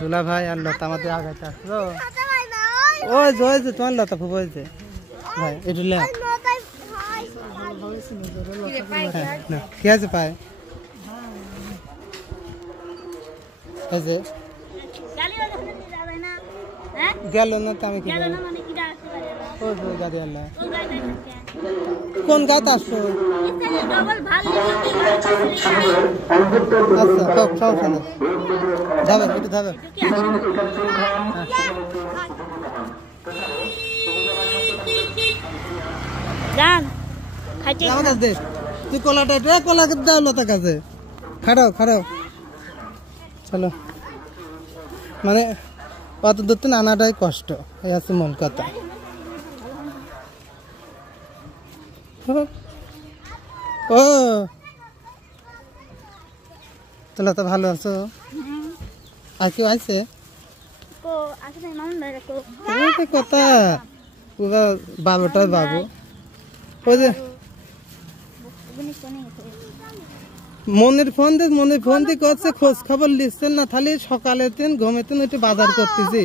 দুলা ভাই আর লতা আমাদের আগাইতে আসলো। ওই যে তোমার লতা ফুফু হয়েছে ভাই একটু লে কি আছে পায় গেল না তো আমি কি গাড়ি আল্লাহ কোন গাছ আসছো? আচ্ছা সমস্যা নেই যাবে একটু যাবে তুই কলাটা কলা দাও লতার কাছে খাড়াও চলো মানে অত দূর তো আনাটাই কষ্ট এই আছে মূল কথা। ও তাহলে তো ভালো আছো? আর কেউ আছে কথা বাবুটাই বাবু ওই যে মনের ফোন দিয়ে করছে খোঁজ খবর লিখছেন না তাহলে সকালে ঘুমেতেন ওইটা বাজার করতেছি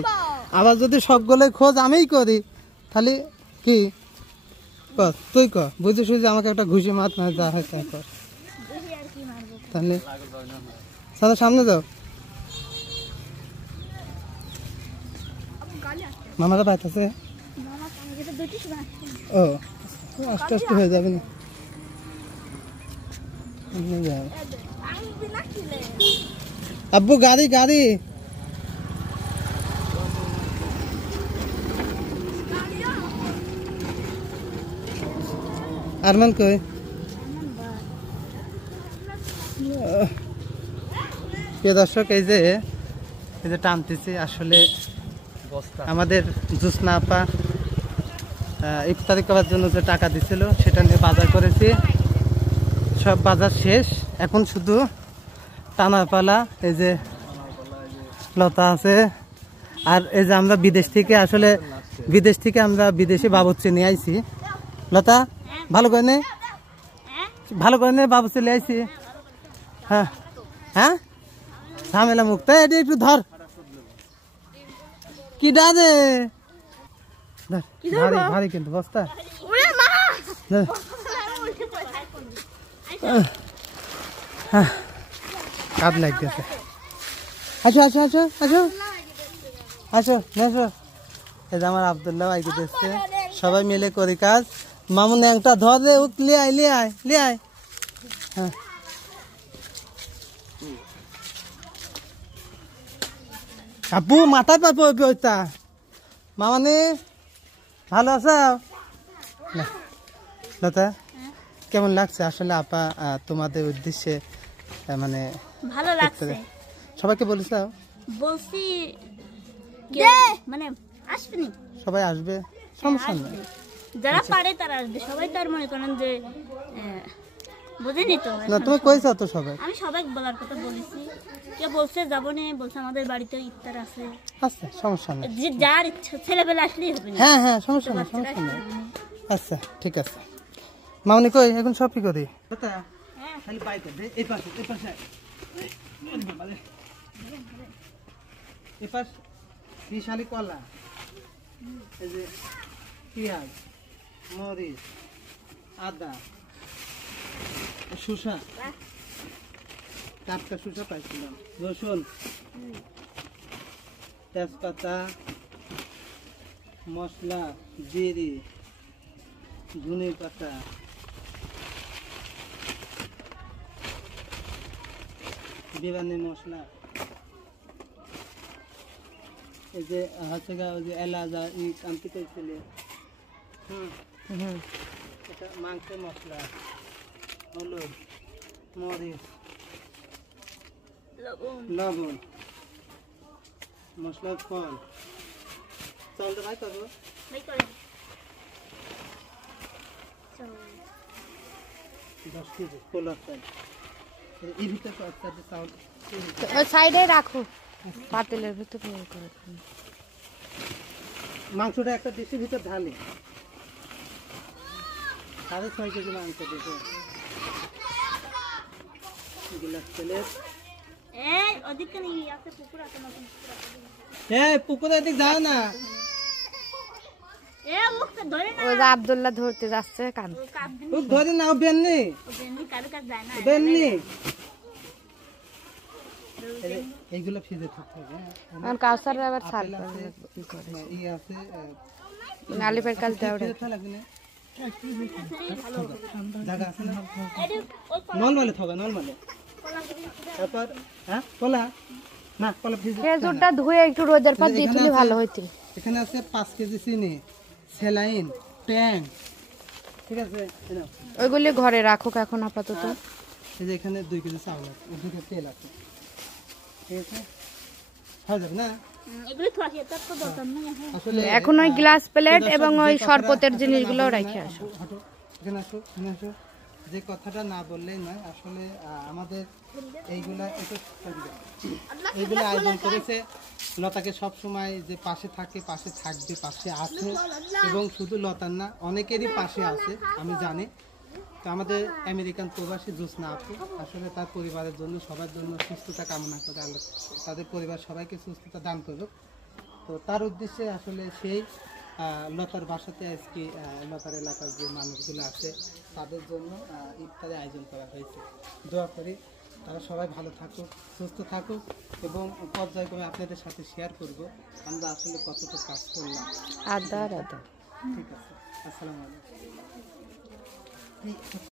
আবার যদি সবগুলো খোঁজ আমিই করি তাহলে কি তুই ক বুঝে সুঝে আমাকে একটা ঘুষি মাত না যা হয় তাই কর তাহলে সাদা সামনে যাও মামারা বাইতেছে ও আস্তে আস্তে হয়ে যাবে না আব্বু গাড়ি আরমান কই প্রিয় দর্শক এই যে টানতেছি আসলে আমাদের জুসনা আপা ইফতারি করার জন্য যে টাকা দিছিল সেটা নিয়ে বাজার করেছি সব বাজার শেষ এখন শুধু টানার পালা এই যে লতা আছে আর এই যে আমরা বিদেশ থেকে আমরা বিদেশি বাবুর্চি নিয়ে আইছি লতা ভালো করে নে বাবুর্চি নিয়ে আইছি হ্যাঁ ঝামেলা মুক্ত এটা একটু ধর কি ডারে ভারী কিন্তু বস্তা কাজ লাগতেছে আসো এই যে আমার আব্দুল্লাহ আইকে দেখছে সবাই মিলে করি কাজ মামুন একটা ধরে লিয়ে আয় হ্যাঁ আব্বু মাথায় পাবো ওইটা মামানি ভালো আছো লতা কেমন লাগছে আসলে আপা তোমাদের উদ্দেশ্যে মানে ভালো লাগছে সবাইকে বলছো বলছি মানে আসবে নি সবাই আসবে সমস্যা নেই যারা পারে তারা আসবে সবাই তার মনে করেন যে বুঝিনি তো না তুমি কইছো তো সবাই আমি সবাই বলার কথা বলেছি কে বলছে যাবো না বলছে আমাদের বাড়িতে ইফতার আছে আচ্ছা সমস্যা নেই যে যার ইচ্ছা ছেলেবেলা আসলেই হবে হ্যাঁ সমস্যা নেই আচ্ছা ঠিক আছে মামনি কই এখন সব কি করি খালি বাইক দে এই পাশে এই পাশ বিশালি কলা এই যে পেঁয়াজ মরিচ আদা শসা টাটকা শসা পাইছিলাম রসুন তেজপাতা মশলা জিরে ধনে পাতা বিরিয়ানি মশলা এই যে হচ্ছে ওই যে এলাচ ই কামতি করছিলে এটা মাংসের মশলা হলুদ মরিচ লবণ মশলার ফল চালটা ভাই করবো সাইডে রাখো পাতিলের ভিতরে মাংসটা একটা ডিশের ভিতর ঢালি 6.5 কেজি মাংস দিতে গ্লাস তেলের এই ওদিকে নিয়ে আছে পুকুর আছে নতুন পুকুর আছে এই পুকুরের দিক যাও না। এ ওকে ধরে না ওই যে আব্দুল্লাহ ধরতে যাচ্ছে কান ও কাপ দিন ও ধরে নাও বেননি ও বেনি কার কাছে যায় না বেননি এইগুলো ফ্রিজে থাকতে হবে। আর কাউসার আবার সাল আপেল আছে, ই আছে আলিফের কাল দেওয়া ফ্রিজে লাগবে না ভালো জায়গা আছে না এই ওই নরমালি থাকবে নরমালি। কলা দিন তারপর হ্যাঁ কলা না কলা ফ্রিজে খেজুরটা ধুয়ে একটু রোদের পর দিয়ে তুলে ভালো হইতো। এখানে আছে 5 কেজি চিনি, স্যালাইন, ট্যাং, ঠিক আছে। এই নাও। ওইগুলি ঘরে রাখুক এখন আপাতত। এই যে এখানে 2 কেজি চাউল আছে, 2 কেজি তেল আছে, ঠিক আছে, হয়ে যাবে না। এগুলো তো আসে তার তো দরকার নেই আসলে এখন ওই গ্লাস প্লেট এবং ওই শরবতের জিনিসগুলো রেখে আসো। হাঁটো, এখানে আসো, এখানে আসো। যে কথাটা না বললেই নয়, আসলে আমাদের এইগুলা এইগুলো আয়োজন করেছে লতাকে সব সময় যে পাশে থাকে, পাশে থাকবে, পাশে আছে, এবং শুধু লতার না অনেকেরই পাশে আছে আমি জানি। তো আমাদের আমেরিকান প্রবাসী জোৎস্না আপু আসলে তার পরিবারের জন্য, সবার জন্য সুস্থতা কামনা করে, আল্লাহ তাদের পরিবার সবাইকে সুস্থতা দান করুক। তো তার উদ্দেশ্যে আসলে সেই লতার বাসাতে আজকে লতার এলাকার যে মানুষগুলো আছে তাদের জন্য ইফতারের আয়োজন করা হয়েছে। দোয়া করি তারা সবাই ভালো থাকুক, সুস্থ থাকুক, এবং পর্যায়ক্রমে আপনাদের সাথে শেয়ার করব আমরা আসলে কতটুকু কাজ করলাম। আদা আদা ঠিক আছে, আসসালামু আলাইকুম।